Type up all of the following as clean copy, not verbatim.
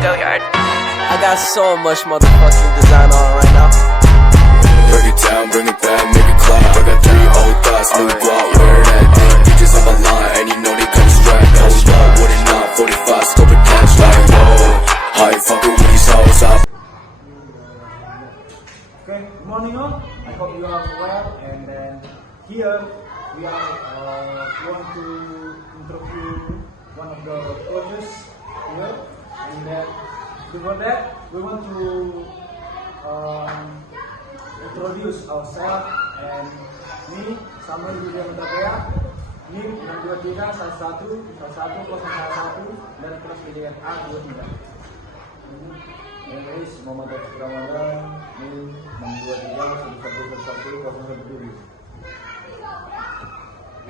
Go yard. I got so much motherfucking design on right now. Break it down, bring it back, make it clap. I got 3 old thoughts, new guap, wear that thing. Bitches on my line, and you know they come strapped. Hold up, what it not, 45, scope it cash like, whoa. How you fucking with these hoes up? Okay, good morning all. I hope you are well. And then here we are want to interview one of the coaches here. And then before that, we want to introduce ourselves. And ini Samuel William Tapea, ini 623 11 11 001 dari kelas PDFA 23. Ini Muhammad Ramadan, ini 623 11 11 017.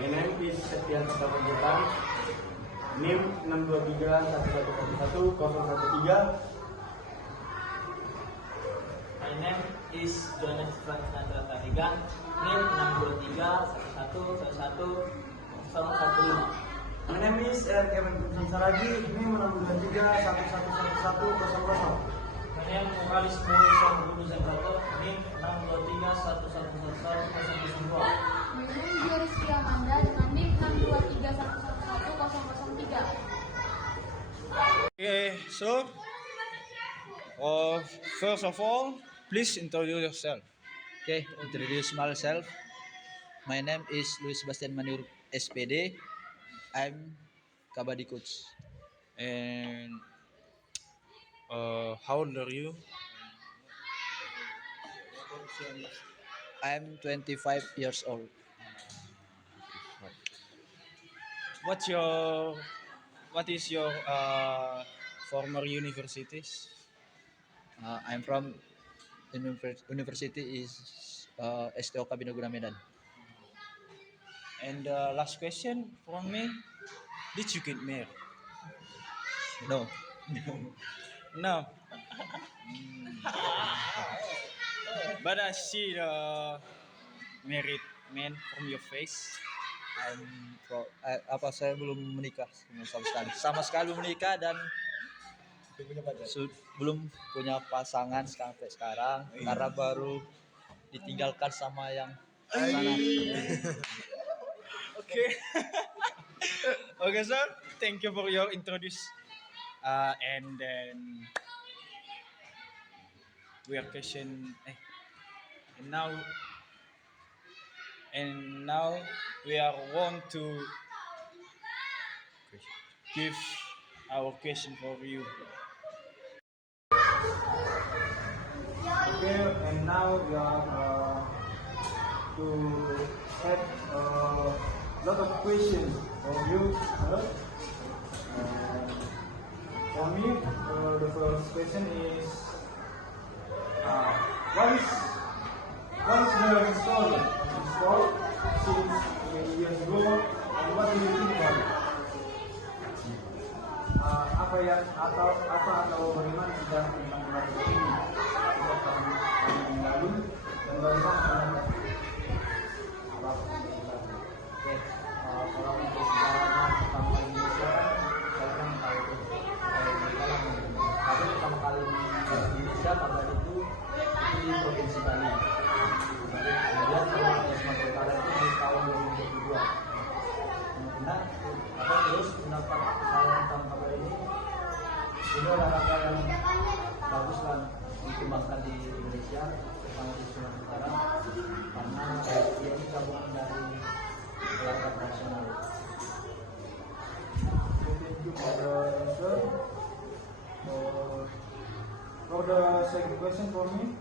My name is Septian Sapanjaitan, NIM 623 11 013. My name is Jonas Pratnatra Tarigan, NIM 623 11 11 015. My name is Kevin Saragi, NIM 623 11 11 010. My name is Mukalis Muhammad Guru Zangato, NIM 623 11 11 002. My name is Rizky Amanda dengan NIM 623 11 003. Okay, so first of all, please introduce yourself. Okay, introduce myself. My name is Luis Sebastian Manur, SPD. I'm Kabaddi coach. And how old are you? I'm 25 years old. What is your former universities? I'm from university is STOK Binuguna Medan. And last question from me, did you get married? No, No. But I see the married man from your face. saya belum menikah sama sekali belum menikah dan belum punya pasangan sampai sekarang karena baru ditinggalkan sama yang sana. Okay. Okay, sir. Thank you for your introduce. And then we are question. And now we are want to give our question for you. Okay, and now we are to have a lot of questions for you. For me, the first question is, what is the story since many years ago, and what do you think about it? Apa bagaimana sejarah tentang olahraga ini sejak tahun yang lalu dan bagaimana kalau untuk sejarah tentang Indonesia, saya kan tahu tapi pertama kali di Indonesia pada itu di provinsi Bali. Kemudian kalau di Sumatera Utara itu di tahun 2022. Kemudian terus pendapat saya tentang kabar ini olahraga yang bagus kan dikembangkan di Indonesia, terutama di Sumatera Utara, karena dia ini gabungan dari olahraga nasional. Thank you for the answer. For the second question for me,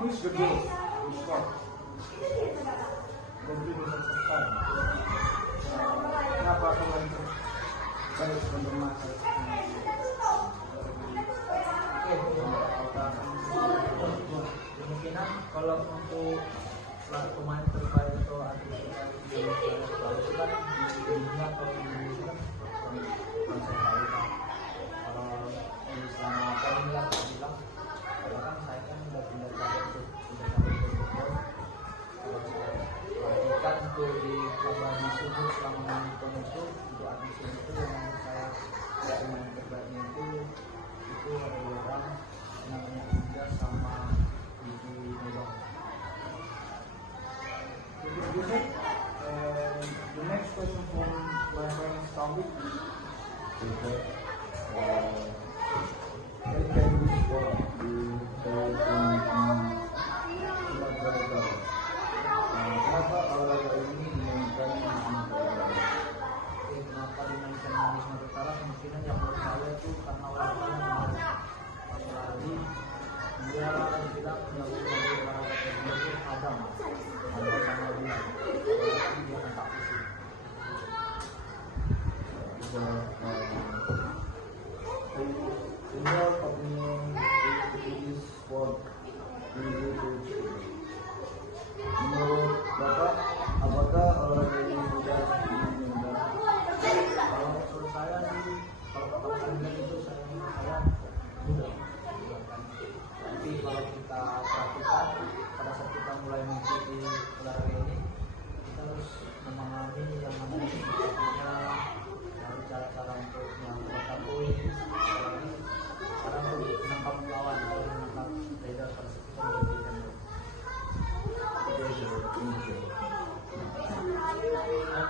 who is the goal to score? Kenapa kalian harus bermaksud? Kemungkinan kalau untuk pemain terbaik atau atlet di Indonesia di dunia atau di Indonesia kan saya tahu kan kalau selama tahun lah saya bilang kalau kan saya kan udah pindah untuk football. Kalau saya perhatikan untuk di Kabaddi Sumut selama nonton itu untuk atlet itu yang saya pemain terbaiknya itu Kenapa olahraga ini dimainkan di Sumatera Utara? Kenapa dimainkan di Sumatera Utara? Kemungkinan yang menurut saya itu karena olahraganya menarik. Apalagi dia dibilang melakukan olahraga tersebut itu ada sama dia. Jadi dia akan tak fisik. In your opinion, this sport easy to achieve? Menurut Bapak, apakah olahraga ini mudah dimainkan? Kalau menurut saya sih, kalau pertandingan itu saya mudah. Tapi kalau kita perhatikan pada saat kita mulai mengikuti olahraga ini, kita harus memahami yang mana isinya, lalu cara-cara untuk melakukan poin, apalagi cara untuk menangkap lawan atau menangkap rider pada saat kita memberikan poin. What do you think is the healthy or atlet?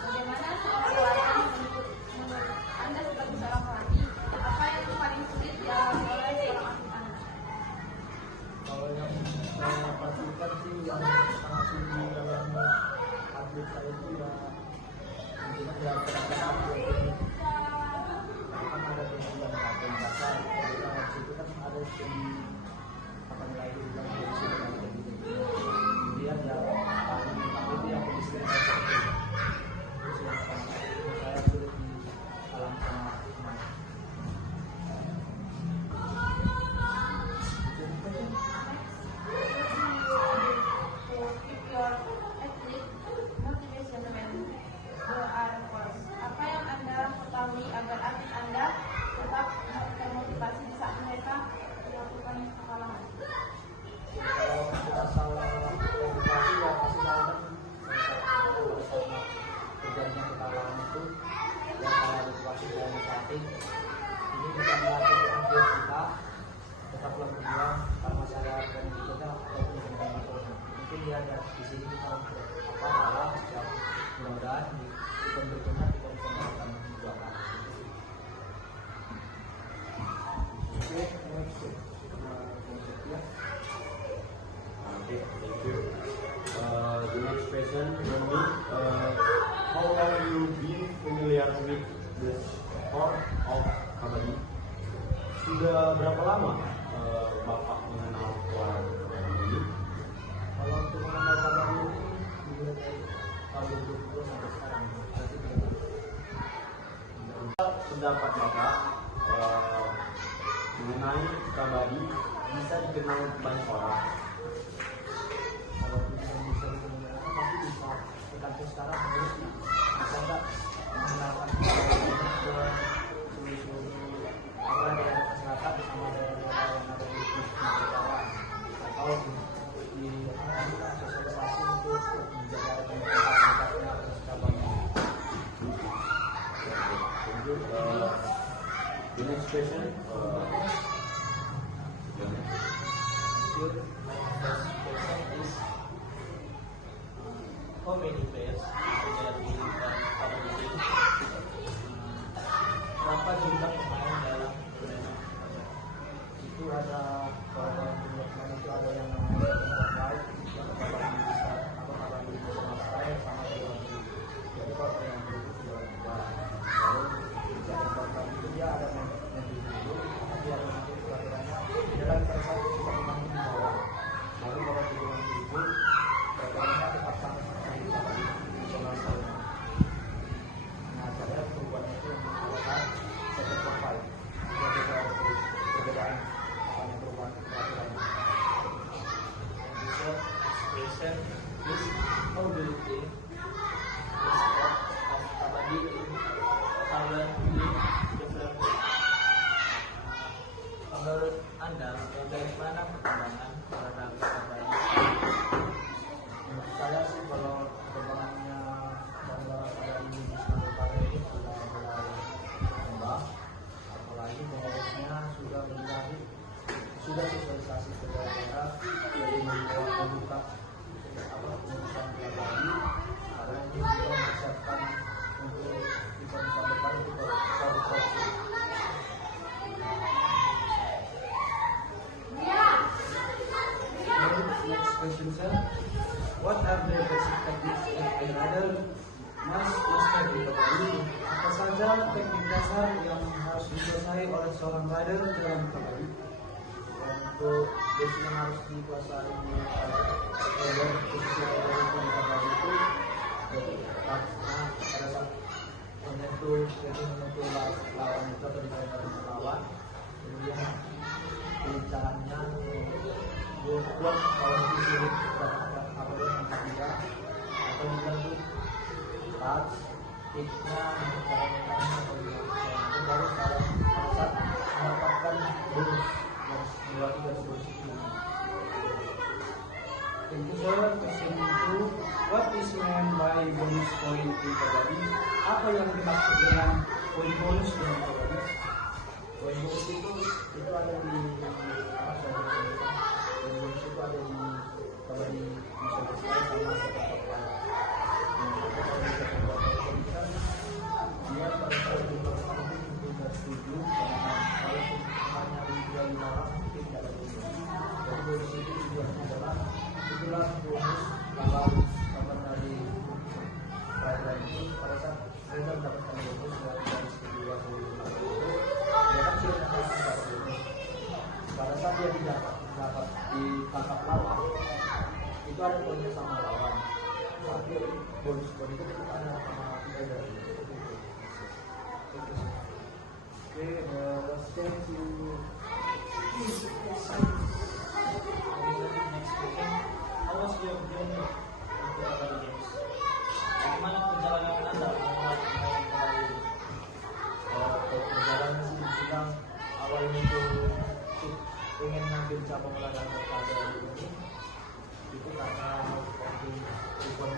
Bagaimana perawatan menurut Anda sebagai seorang pelatih? Apa yang paling sulit oleh seorang atlet Anda? Kalau yang saya pastikan sih yang sangat sulit dalam atlet saya itu ya mungkin ya kadang-kadang kan ada yang latihan dasar, di situ kan ada yang apa nilai itu dalam kondisi kemudian ya paling itu yang kondisi yang seperti itu. Terus yang menurut saya sulit di alam sama pemain. Keep your athlete motivation when you are on course. Apa yang Anda ketahui agar atlet Anda tetap termotivasi di saat mereka melakukan kekalahan? Kalau kita salah edukasi ya pasti salah kan salah terjadinya kekalahan itu ya salah edukasi saya samping ini bukan melatih dia kita tetaplah berjuang karena saya dan kita ataupun dengan motornya mungkin dia ada di sini kita apa salah ya mudah-mudahan di event berikutnya kita bisa melakukan perjuangan. Okay, next. Okay, thank you. The next question from me. How long you been familiar with the sport of kabaddi? Sudah berapa lama Bapak mengenal olahraga ini? Kalau untuk mengenal kabaddi ini dimulai dari tahun 2020 sampai sekarang berarti Pendapat Bapak mengenai kabaddi bisa dikenal banyak orang. kalau bisa dikenal pasti bisa tergantung sekarang harusnya bisa nggak mengenalkan kabaddi ini ke seluruh apa daerah masyarakat bersama daerah-daerah yang ada di Sumatera atau di sosialisasi untuk menjaga peningkatnya atas cabangnya. Thank you. The next question. Should my first question is how many players are there in kabaddi? Berapa jumlah pemain dalam permainan kabaddi? Itu ada kalau jumlah pemain itu ada yang namanya terbaik yang kabaddi bisa atau kabaddi nasional style sama kabaddi jadi kalau yang itu sudah lalu bisa kabaddi itu dia ada main di dulu tapi ada nanti peraturannya dia lagi pada saat itu kita pemain di bawah lalu kalau di bulan itu peraturannya tetap sama seperti kabaddi nasional style. Nah saya perubahan itu yang mengatakan second profile dia perbedaan apa perubahan peraturannya. Question is how do you think the sport of kabaddi in Thailand will develop? Menurut Anda, bagaimana perkembangan olahraga kabaddi? Menurut saya sih kalau perkembangannya olahraga ini di Sumatera Utara ini sudah mulai question, sir. What are the basic techniques that a rider must master in kabadi? Apa saja teknik dasar yang harus dikuasai oleh seorang rider dalam kabadi? Untuk basic yang harus dikuasai rider posisi rider di kabadi itu, yaitu pada saat menyentuh lawan itu atau dikaitan dengan lawan, kemudian bicaranya buat kalau disuruh apa yang ketiga atau juga tuh touch kicknya cara mekanya atau itu baru kalau saat mendapatkan bonus yang melewati garis bonus itu. Thank you, sir. Question 2. What is meant by bonus point in kabadi? Apa yang dimaksud dengan poin bonus dalam kabadi? Poin bonus itu ada di apa saja poin bonus itu ada di kabadi bisa bersaing sama sepak bola. Dia pada saat di pertandingan itu tidak setuju karena kalau hanya di 25 orang mungkin tidak ada bonus. Jadi bonus itu tujuannya adalah itulah bonus kalau dari rider itu pada saat rider mendapatkan bonus dari garis kedua ke 25 itu dia kan sudah mendapatkan bonus. Pada saat dia tidak dapat ditangkap lawan itu ada poinnya sama lawan, tapi bonus poin itu tetap ada sama rider. Okay, let's check to Next question. How was your journey into kabadi games? Bagaimana perjalanan Anda memulai main kabadi? Perjalanan sih bilang awalnya tuh pengen ngambil cabang olahraga kabadi ini itu karena waktu ikon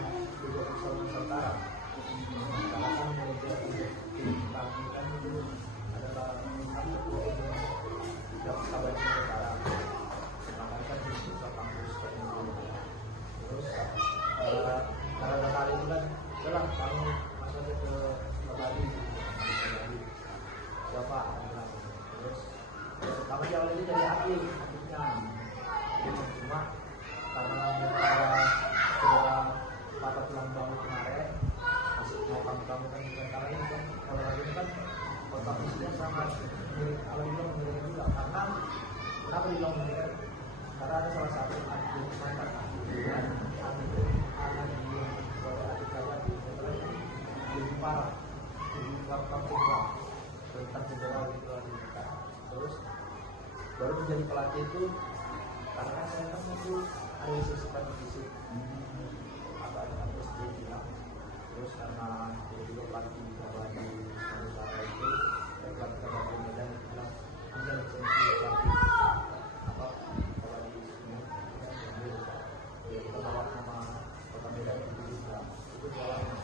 juga futsal Nusantara karena kan mengejar tim kami kan dulu adalah satu yang kabadi Nusantara makanya kan di futsal kampus kan dulu terus karena kali itu kan udah kamu masuk aja ke kabadi siapa terus pertama di awal itu jadi aktifnya cuma karena sudah patah tulang bangun kemarin masih mau kamu kan karena ini kan kalau lagi ini kan kontak fisiknya sangat mirip kalau bilang mirip juga karena kenapa dibilang mirip karena ada salah satu adik saya anak dia kalau adik saya lebih parah lebih gampang cedera gitu terus baru menjadi pelatih itu karena kan saya kan itu ada sesuatu fisik ada terus dia bilang terus karena dia juga pelatih kabadi Nusantara itu pelatih kabadi Medan bilang anda bisa pelatih apa kabadi ini pelawat nama kota Medan itu juga itu jalannya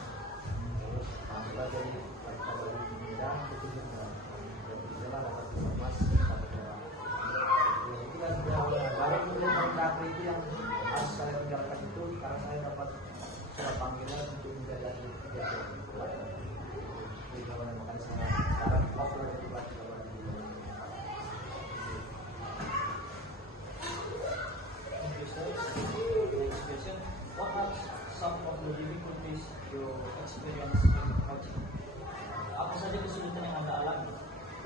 terus kita jadi pelatih kabadi Medan itu juga jalan dapat emas itu kan baru kemudian kontrak itu yang harus saya tinggalkan itu karena saya dapat surat panggilan untuk menjadi atlet jadi kalau makanya saya sekarang waktu dari pelatih kabadi. Thank you, sir. Next question. What are some of the difficulties you experience in coaching? Apa saja kesulitan yang Anda alami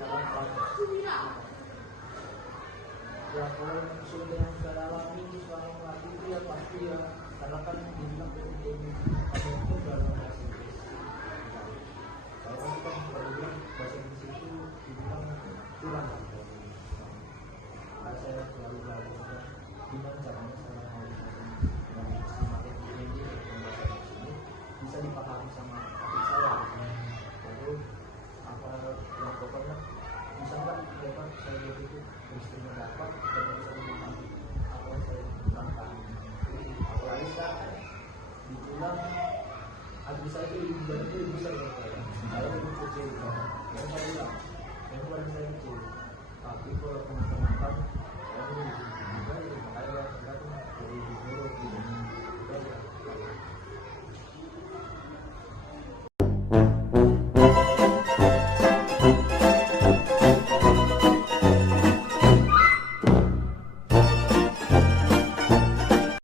dalam coaching? Ya kalau kesulitan yang saya alami itu selama melatih itu ya pasti ya karena kan dibilang kami itu dalam bahasa Inggris. Kalau kan dibilang bahasa Inggris itu dibilang kurang. Nah, saya selalu belajar gimana caranya saya mau semakin tinggi dengan bahasa Inggris ini bisa dipahami sama adik saya. Lalu apa yang pokoknya bisa nggak dapat saya itu istrinya dapat dan bisa memahami apa yang saya tentang apalagi sekarang dibilang adik saya itu ibaratnya lebih besar dari saya itu kecil saya bilang yang paling saya kecil tapi kalau